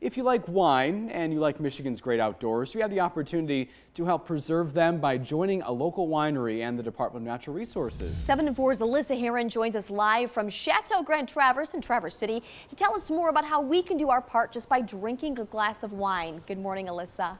If you like wine and you like Michigan's great outdoors, you have the opportunity to help preserve them by joining a local winery and the Department of Natural Resources. 7 and 4's Alyssa Heron joins us live from Chateau Grand Traverse in Traverse City to tell us more about how we can do our part just by drinking a glass of wine. Good morning, Alyssa.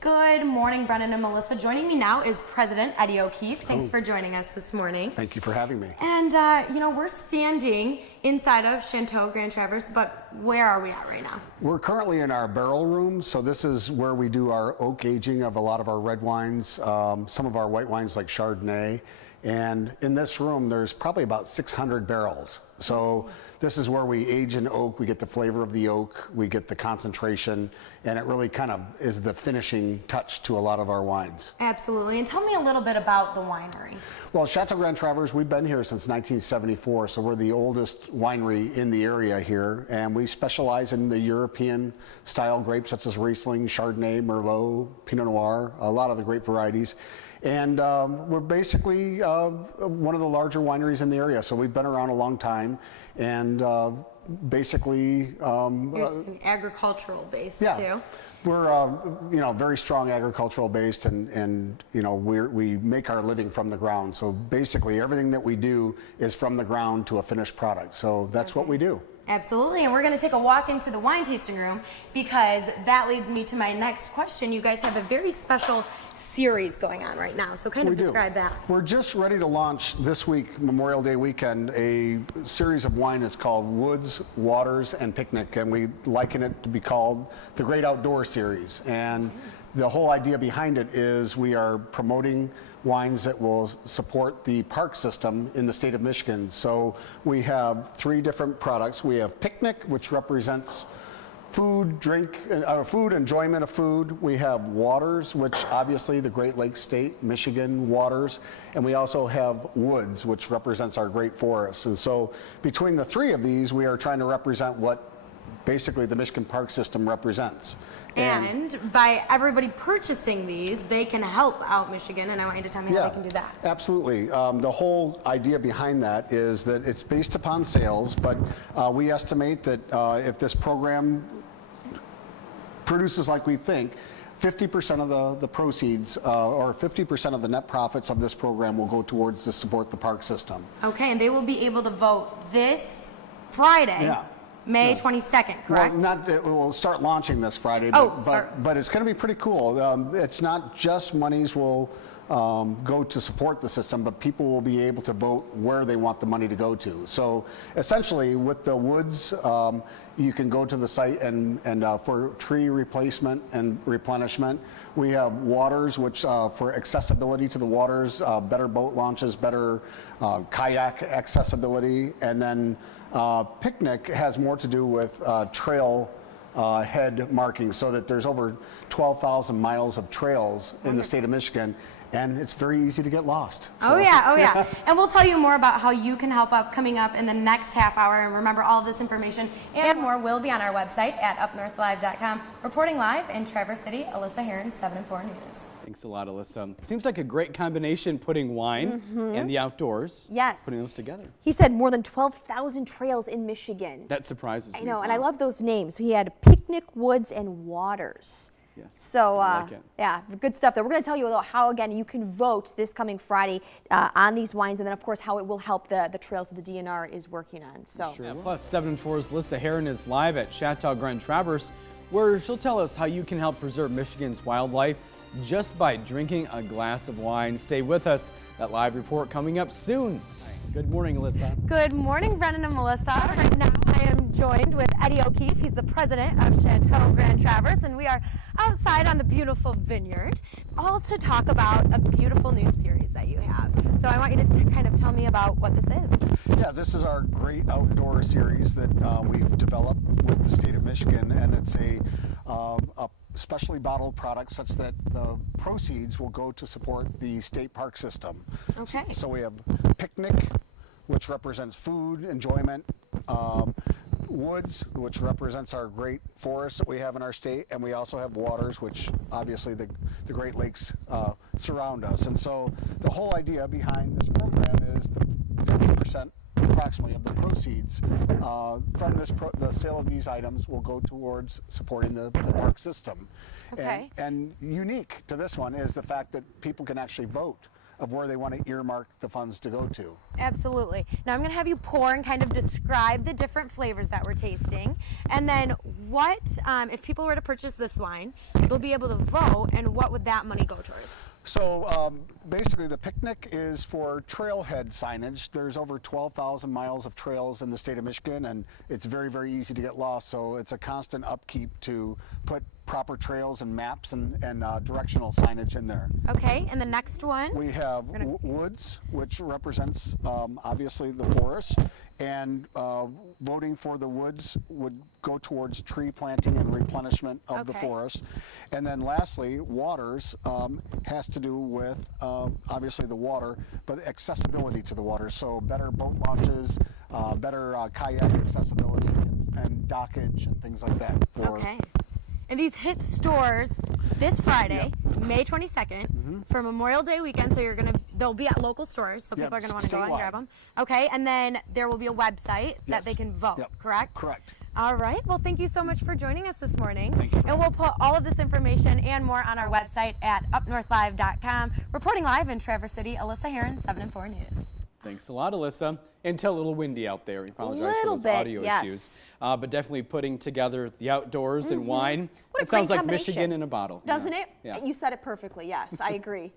Good morning, Brennan and Melissa. Joining me now is President Eddie O'Keefe. Thanks for joining us this morning. Thank you for having me. And, you know, we're standing inside of Chateau Grand Traverse, but where are we at right now? We're currently in our barrel room, so this is where we do our oak aging of a lot of our red wines, some of our white wines like Chardonnay. And in this room, there's probably about 600 barrels. So this is where we age in oak, we get the flavor of the oak, we get the concentration, and it really kind of is the finishing touch to a lot of our wines. Absolutely. And tell me a little bit about the winery. Well, Chateau Grand Traverse, we've been here since 1974, so we're the oldest winery in the area here, and we specialize in the European style grapes such as Riesling, Chardonnay, Merlot, Pinot Noir, a lot of the grape varieties. And we're basically one of the larger wineries in the area, so we've been around a long time, and basically There's an agricultural base too. We're you know, very strong agricultural based, and you know, we make our living from the ground. So basically everything that we do is from the ground to a finished product. So that's what we do. Absolutely, and we're going to take a walk into the wine tasting room because that leads me to my next question. You guys have a very special series going on right now, so kind of describe that. We're just ready to launch this week, Memorial Day weekend, a series of wine. It's called Woods, Waters, and Picnic, and we liken it to be called the Great Outdoor Series. And the whole idea behind it is we are promoting wines that will support the park system in the state of Michigan. So we have 3 different products. We have Picnic, which represents food, drink, food, enjoyment of food. We have Waters, which obviously the Great Lakes State, Michigan waters. And we also have Woods, which represents our great forests. And so between the 3 of these, we are trying to represent what basically the Michigan park system represents. And by everybody purchasing these, they can help out Michigan, and I want you to tell me how they can do that. Absolutely. The whole idea behind that is that it's based upon sales, but we estimate that if this program produces like we think, 50% of the proceeds or 50% of the net profits of this program will go towards to support the park system. Okay, and they will be able to vote this Friday. May 22nd, correct? Well, we'll start launching this Friday, but it's going to be pretty cool. It's not just monies will go to support the system, but people will be able to vote where they want the money to go to. So essentially with the Woods, you can go to the site and for tree replacement and replenishment. We have Waters, which for accessibility to the waters, better boat launches, better kayak accessibility, and then Picnic has more to do with trail head markings, so that there's over 12,000 miles of trails in the state of Michigan, and it's very easy to get lost. So. Oh yeah. And we'll tell you more about how you can help up coming up in the next half hour. And remember, all this information and more will be on our website at UpNorthLive.com. Reporting live in Traverse City, Alyssa Heron, 7 and 4 News. Thanks a lot, Alyssa. Seems like a great combination, putting wine and the outdoors. Yes. Putting those together. He said more than 12,000 trails in Michigan. That surprises me. I know, and I love those names. He had Picnic, Woods, and Waters. Yes. So, I like it. yeah, good stuff there. We're going to tell you about how, again, you can vote this coming Friday on these wines, and then, of course, how it will help the trails that the DNR is working on. So. Sure. Plus, 7 and 4's Alyssa Heron is live at Chateau Grand Traverse, where she'll tell us how you can help preserve Michigan's wildlife just by drinking a glass of wine. Stay with us. That live report coming up soon. Good morning, Alyssa. Good morning, Brennan and Melissa. Right now I am joined with Eddie O'Keefe. He's the president of Chateau Grand Traverse, and we are outside on the beautiful vineyard, all to talk about a beautiful new series that you have. So I want you to kind of tell me about what this is. Yeah, this is our Great Outdoor Series that we've developed with the state of Michigan, and it's a specially bottled product such that the proceeds will go to support the state park system. Okay. So we have Picnic, which represents food, enjoyment, Woods, which represents our great forests that we have in our state, and we also have Waters, which obviously the Great Lakes surround us. And so the whole idea behind this program is the 50% approximately of the proceeds from the sale of these items will go towards supporting the park system. Okay. And unique to this one is the fact that people can actually vote of where they want to earmark the funds to go to. Absolutely. Now I'm going to have you pour and kind of describe the different flavors that we're tasting. And then what, if people were to purchase this wine, they'll be able to vote, and what would that money go towards? So basically the picnic is for trailhead signage. There's over 12,000 miles of trails in the state of Michigan, and it's very, very easy to get lost. So it's a constant upkeep to put proper trails and maps and directional signage in there. Okay, and the next one? We have woods, which represents obviously the forest, and voting for the woods would go towards tree planting and replenishment of the forest. And then lastly, waters has to do with obviously the water, but accessibility to the water. So better boat launches, better kayak accessibility, and dockage and things like that. Okay. And these hit stores this Friday, May 22nd, for Memorial Day weekend. So they'll be at local stores, so people are going to want to go and grab them. Okay, and then there will be a website that they can vote, correct? Correct. All right, well, thank you so much for joining us this morning. Thank you. And we'll put all of this information and more on our website at UpNorthLive.com. Reporting live in Traverse City, Alyssa Heron, 7 and 4 News. Thanks a lot, Alyssa. And a little windy out there. We apologize for those audio issues. But definitely putting together the outdoors and wine. What a It sounds great like Michigan combination. in a bottle. Doesn't it? Yeah. You said it perfectly. Yes, I agree.